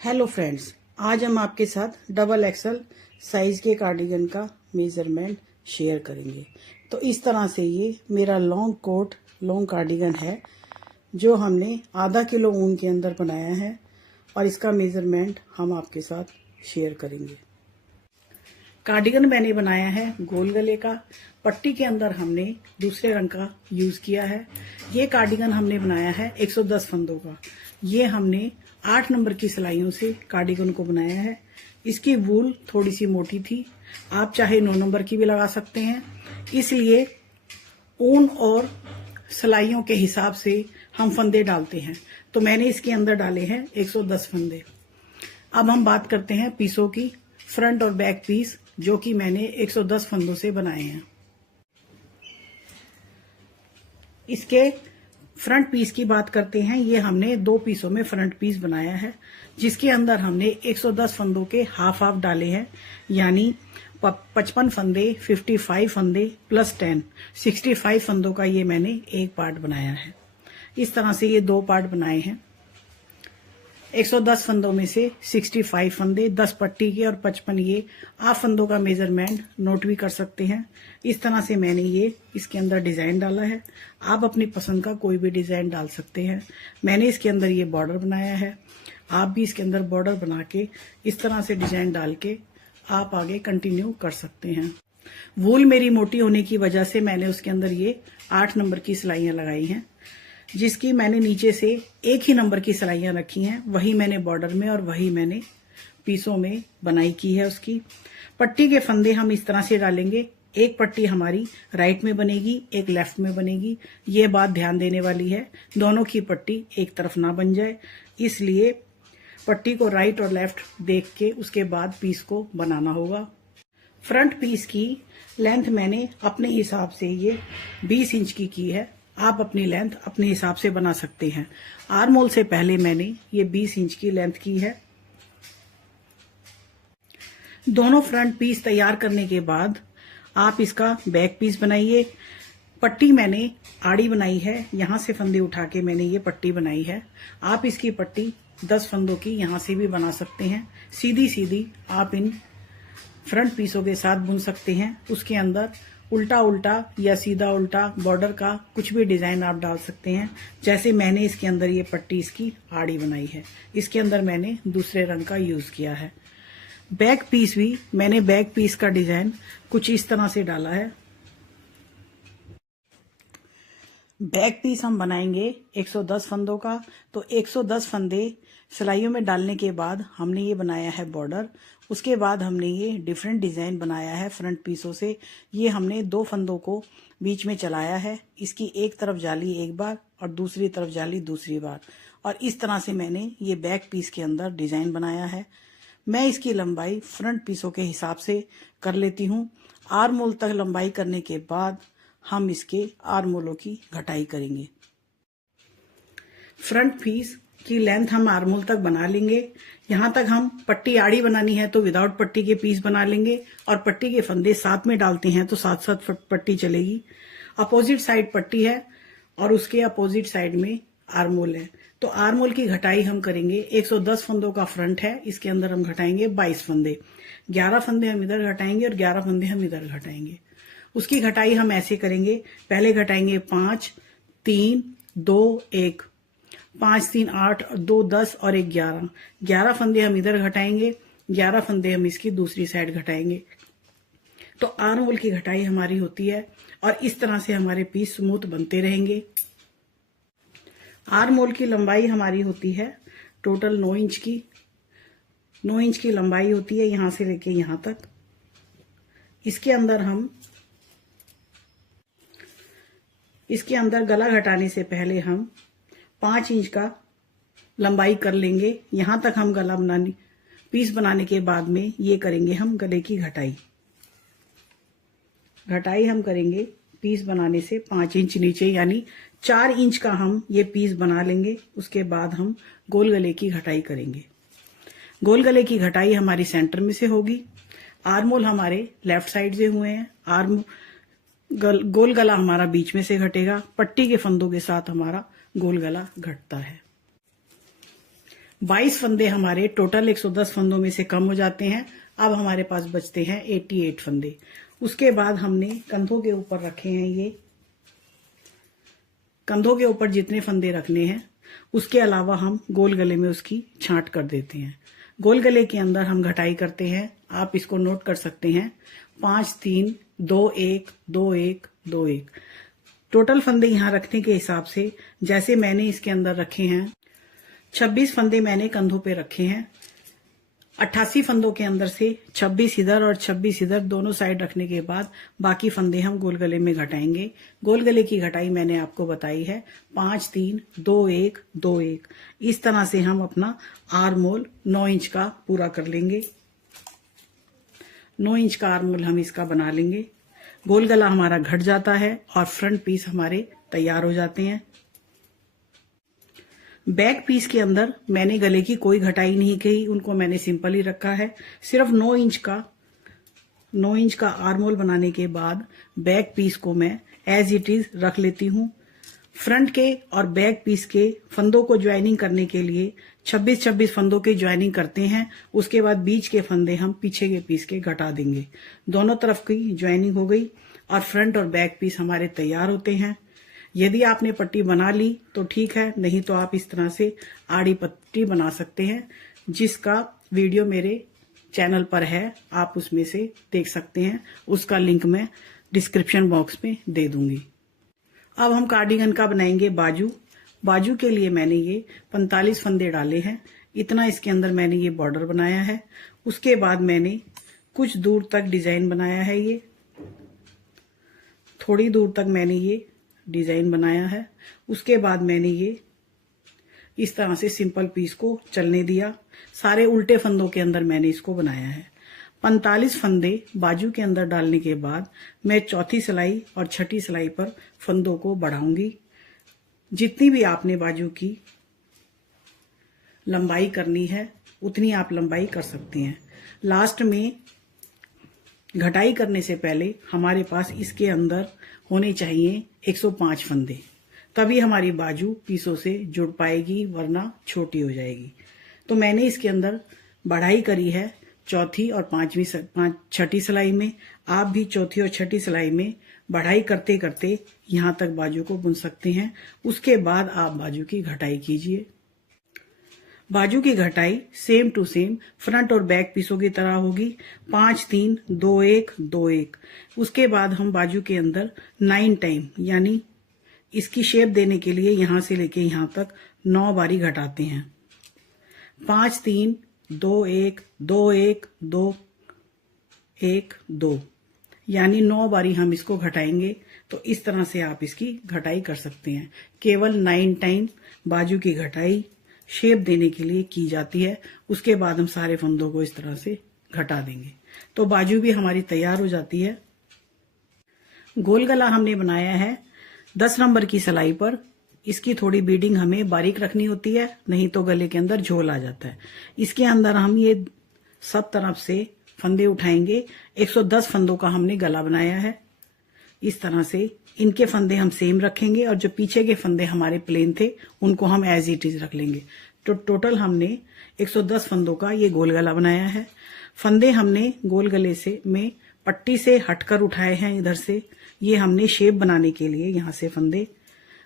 Hello friends, आज हम आपके साथ डबल एक्सल साइज के कार्डिगन का मेजरमेंट शेयर करेंगे। तो इस तरह से ये मेरा लॉन्ग कोट लॉन्ग कार्डिगन है जो हमने आधा किलो ऊन के अंदर बनाया है और इसका मेजरमेंट हम आपके साथ शेयर करेंगे। कार्डिगन मैंने बनाया है गोल गले का। पट्टी के अंदर हमने दूसरे रंग का यूज किया है। ये कार्डिगन हमने बनाया है 110 फंदों का। ये हमने 8 नंबर की सिलाइयों से कार्डिगन को बनाया है। इसकी वूल थोड़ी सी मोटी थी, आप चाहे 9 नंबर की भी लगा सकते हैं। इसलिए ऊन और सिलाइयों के हिसाब से हम फंदे डालते हैं। तो मैंने इसके अंदर डाले हैं 110 फंदे। अब हम बात करते हैं पीसों की। फ्रंट और बैक पीस जो कि मैंने 110 फंदों से बनाए हैं। इसके फ्रंट पीस की बात करते हैं। ये हमने 2 पीसों में फ्रंट पीस बनाया है, जिसके अंदर हमने 110 फंदों के हाफ हाफ डाले हैं, यानी 55 फंदे, 55 फंदे प्लस 10, 65 फंदों का ये मैंने एक पार्ट बनाया है। इस तरह से ये 2 पार्ट बनाए हैं। 110 फंदों में से 65 फंदे, 10 पट्टी के और 55 ये। आप फंदों का मेजरमेंट नोट भी कर सकते हैं। इस तरह से मैंने ये इसके अंदर डिजाइन डाला है। आप अपनी पसंद का कोई भी डिजाइन डाल सकते हैं। मैंने इसके अंदर ये बॉर्डर बनाया है। आप भी इसके अंदर बॉर्डर बना के इस तरह से डिजाइन डाल के आप आगे कंटिन्यू कर सकते हैं। वूल मेरी मोटी होने की वजह से मैंने उसके अंदर ये 8 नंबर की सिलाइयां लगाई हैं, जिसकी मैंने नीचे से एक ही नंबर की सिलाइयां रखी हैं। वही मैंने बॉर्डर में और वही मैंने पीसों में बनाई की है उसकी। पट्टी के फंदे हम इस तरह से डालेंगे। एक पट्टी हमारी राइट में बनेगी, एक लेफ्ट में बनेगी। ये बात ध्यान देने वाली है, दोनों की पट्टी एक तरफ ना बन जाए। इसलिए पट्टी को राइट और लेफ्ट देख के उसके बाद पीस को बनाना होगा। फ्रंट पीस की लेंथ मैंने अपने हिसाब से ये 20 इंच की है। आप अपनी लेंथ अपने हिसाब से बना सकते हैं। आर्म होल से पहले मैंने ये 20 इंच की लेंथ की है। दोनों फ्रंट पीस तैयार करने के बाद आप इसका बैक पीस बनाइए। पट्टी मैंने आड़ी बनाई है, यहां से फंदे उठा के मैंने ये पट्टी बनाई है। आप इसकी पट्टी 10 फंदों की यहां से भी बना सकते हैं। सीधी सीधी आप इन फ्रंट पीसों के साथ बुन सकते हैं। उसके अंदर उल्टा उल्टा या सीधा उल्टा बॉर्डर का कुछ भी डिजाइन आप डाल सकते हैं। जैसे मैंने इसके अंदर ये पट्टी इसकी आड़ी बनाई है, इसके अंदर मैंने दूसरे रंग का यूज किया है। बैक पीस भी मैंने बैक पीस का डिजाइन कुछ इस तरह से डाला है। बैक पीस हम बनाएंगे 110 फंदों का। तो 110 फंदे सिलाइयों में डालने के बाद हमने ये बनाया है बॉर्डर। उसके बाद हमने ये डिफरेंट डिजाइन बनाया है फ्रंट पीसों से। ये हमने 2 फंदों को बीच में चलाया है। इसकी एक तरफ जाली एक बार और दूसरी तरफ जाली दूसरी बार, और इस तरह से मैंने ये बैक पीस के अंदर डिजाइन बनाया है। मैं इसकी लंबाई फ्रंट पीसों के हिसाब से कर लेती हूँ। आर्म होल तक लंबाई करने के बाद हम इसके आर्म होलों की घटाई करेंगे। फ्रंट पीस की लेंथ हम आर्म होल तक बना लेंगे। यहां तक हम पट्टी आड़ी बनानी है तो विदाउट पट्टी के पीस बना लेंगे, और पट्टी के फंदे साथ में डालते हैं तो साथ साथ पट्टी चलेगी। अपोजिट साइड पट्टी है और उसके अपोजिट साइड में आर्म होल है। तो आर्म होल की घटाई हम करेंगे। 110 फंदों का फ्रंट है, इसके अंदर हम घटाएंगे 22 फंदे। 11 फंदे हम इधर घटाएंगे और 11 फंदे हम इधर घटाएंगे। उसकी घटाई हम ऐसे करेंगे। पहले घटाएंगे 5, 3, 2, 1, 5, 3, 8, 2, 10 और 1, 11। 11 फंदे हम इधर घटाएंगे, 11 फंदे हम इसकी दूसरी साइड घटाएंगे। तो आर्म होल की घटाई हमारी होती है, और इस तरह से हमारे पीस स्मूथ बनते रहेंगे। आर्म होल की लंबाई हमारी होती है टोटल 9 इंच की। 9 इंच की लंबाई होती है यहां से लेके यहां तक। इसके अंदर गला घटाने से पहले हम 5 इंच का लंबाई कर लेंगे। यहां तक हम गला बनाने पीस बनाने के बाद में ये करेंगे हम गले की घटाई। घटाई हम करेंगे पीस बनाने से 5 इंच नीचे, यानी 4 इंच का हम ये पीस बना लेंगे। उसके बाद हम गोल गले की घटाई करेंगे। गोल गले की घटाई हमारी सेंटर में से होगी। आर्म होल हमारे लेफ्ट साइड से हुए हैं। गोल गला हमारा बीच में से घटेगा। पट्टी के फंदों के साथ हमारा गोल गला घटता है। 22 फंदे हमारे टोटल 110 फंदों में से कम हो जाते हैं। अब हमारे पास बचते हैं 88 फंदे। उसके बाद हमने कंधों के ऊपर रखे हैं, ये कंधों के ऊपर जितने फंदे रखने हैं उसके अलावा हम गोल गले में उसकी छांट कर देते हैं। गोल गले के अंदर हम घटाई करते हैं, आप इसको नोट कर सकते हैं, 5 3 2 1 2 1 2 1। टोटल फंदे यहां रखने के हिसाब से जैसे मैंने इसके अंदर रखे हैं 26 फंदे मैंने कंधों पे रखे हैं। 88 फंदों के अंदर से 26 इधर और 26 इधर दोनों साइड रखने के बाद बाकी फंदे हम गोल गले में घटाएंगे। गोल गले की घटाई मैंने आपको बताई है 5 3 2 1 2 1। इस तरह से हम अपना आर्म होल 9 इंच का पूरा कर लेंगे। 9 इंच का आर्म होल हम इसका बना लेंगे। गोल गला हमारा घट जाता है और फ्रंट पीस हमारे तैयार हो जाते हैं। बैक पीस के अंदर मैंने गले की कोई घटाई नहीं की, उनको मैंने सिंपल ही रखा है। सिर्फ 9 इंच का आर्म होल बनाने के बाद बैक पीस को मैं एज इट इज रख लेती हूं। फ्रंट के और बैक पीस के फंदों को ज्वाइनिंग करने के लिए 26-26 फंदों के ज्वाइनिंग करते हैं। उसके बाद बीच के फंदे हम पीछे के पीस के घटा देंगे। दोनों तरफ की ज्वाइनिंग हो गई और फ्रंट और बैक पीस हमारे तैयार होते हैं। यदि आपने पट्टी बना ली तो ठीक है, नहीं तो आप इस तरह से आड़ी पट्टी बना सकते हैं, जिसका वीडियो मेरे चैनल पर है, आप उसमें से देख सकते हैं। उसका लिंक मैं डिस्क्रिप्शन बॉक्स में दे दूंगी। अब हम कार्डिगन का बनाएंगे बाजू। बाजू के लिए मैंने ये 45 फंदे डाले हैं। इतना इसके अंदर मैंने ये बॉर्डर बनाया है। उसके बाद मैंने कुछ दूर तक डिजाइन बनाया है, ये थोड़ी दूर तक मैंने ये डिजाइन बनाया है। उसके बाद मैंने ये इस तरह से सिंपल पीस को चलने दिया। सारे उल्टे फंदों के अंदर मैंने इसको बनाया है। 45 फंदे बाजू के अंदर डालने के बाद मैं चौथी सिलाई और छठी सिलाई पर फंदों को बढ़ाऊंगी। जितनी भी आपने बाजू की लंबाई करनी है उतनी आप लंबाई कर सकते हैं। लास्ट में घटाई करने से पहले हमारे पास इसके अंदर होने चाहिए 105 फंदे, तभी हमारी बाजू पीसों से जुड़ पाएगी, वरना छोटी हो जाएगी। तो मैंने इसके अंदर बढ़ाई करी है चौथी और छठी सिलाई में। आप भी चौथी और छठी सिलाई में बढ़ाई करते करते यहां तक बाजू को बुन सकते हैं। उसके बाद आप बाजू की घटाई कीजिए। बाजू की घटाई सेम टू सेम फ्रंट और बैक पीसों की तरह होगी, 5 3 2 1 2 1। उसके बाद हम बाजू के अंदर 9 टाइम, यानी इसकी शेप देने के लिए यहां से लेके यहां तक 9 बारी घटाते हैं। 5 3 2 1 2 1 2 1 2, यानी 9 बारी हम इसको घटाएंगे। तो इस तरह से आप इसकी घटाई कर सकते हैं। केवल 9 टाइम बाजू की घटाई शेप देने के लिए की जाती है। उसके बाद हम सारे फंदों को इस तरह से घटा देंगे तो बाजू भी हमारी तैयार हो जाती है। गोल गला हमने बनाया है 10 नंबर की सिलाई पर। इसकी थोड़ी बीडिंग हमें बारीक रखनी होती है, नहीं तो गले के अंदर झोल आ जाता है। इसके अंदर हम ये सब तरफ से फंदे उठाएंगे। 110 फंदों का हमने गला बनाया है। इस तरह से इनके फंदे हम सेम रखेंगे और जो पीछे के फंदे हमारे प्लेन थे उनको हम एज इट इज रख लेंगे। तो टोटल हमने 110 फंदों का ये गोल गला बनाया है। फंदे हमने गोल गले से में पट्टी से हटकर उठाए हैं इधर से। ये हमने शेप बनाने के लिए यहां से फंदे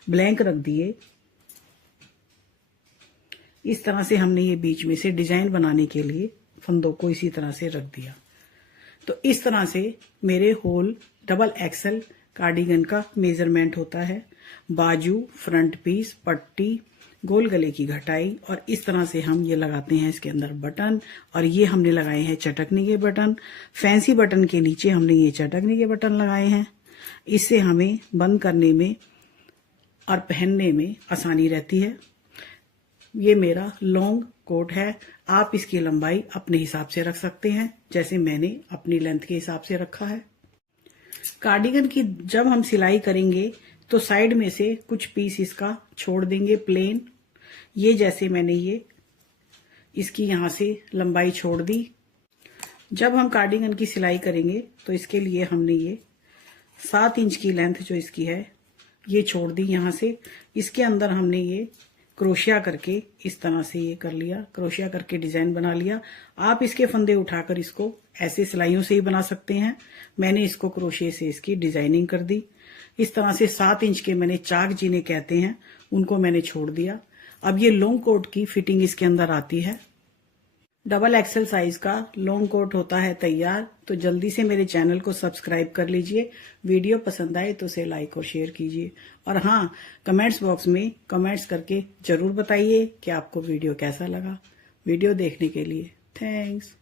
ब्लैंक रख दिए। इस तरह से हमने ये बीच में से डिजाइन बनाने के लिए फंदों को इसी तरह से रख दिया। तो इस तरह से मेरे होल डबल एक्सल कार्डिगन का मेजरमेंट होता है। बाजू, फ्रंट पीस, पट्टी, गोल गले की घटाई, और इस तरह से हम ये लगाते हैं इसके अंदर बटन। और ये हमने लगाए हैं चटकने के बटन। फैंसी बटन के नीचे हमने ये चटकने के बटन लगाए हैं। इससे हमें बंद करने में और पहनने में आसानी रहती है। ये मेरा लॉन्ग कोट है। आप इसकी लंबाई अपने हिसाब से रख सकते हैं, जैसे मैंने अपनी लेंथ के हिसाब से रखा है। कार्डिगन की जब हम सिलाई करेंगे तो साइड में से कुछ पीस इसका छोड़ देंगे प्लेन। ये जैसे मैंने ये इसकी यहां से लंबाई छोड़ दी। जब हम कार्डिगन की सिलाई करेंगे तो इसके लिए हमने ये 7 इंच की लेंथ जो इसकी है ये छोड़ दी यहां से। इसके अंदर हमने ये क्रोशिया करके इस तरह से ये कर लिया, क्रोशिया करके डिजाइन बना लिया। आप इसके फंदे उठाकर इसको ऐसे सिलाइयों से ही बना सकते हैं। मैंने इसको क्रोशिया से इसकी डिजाइनिंग कर दी। इस तरह से 7 इंच के मैंने चाक जिन्हें कहते हैं उनको मैंने छोड़ दिया। अब ये लॉन्ग कोट की फिटिंग इसके अंदर आती है। डबल एक्सेल साइज का लॉन्ग कोट होता है तैयार। तो जल्दी से मेरे चैनल को सब्सक्राइब कर लीजिए। वीडियो पसंद आए तो उसे लाइक और शेयर कीजिए। और हाँ, कमेंट्स बॉक्स में कमेंट्स करके जरूर बताइए कि आपको वीडियो कैसा लगा। वीडियो देखने के लिए थैंक्स।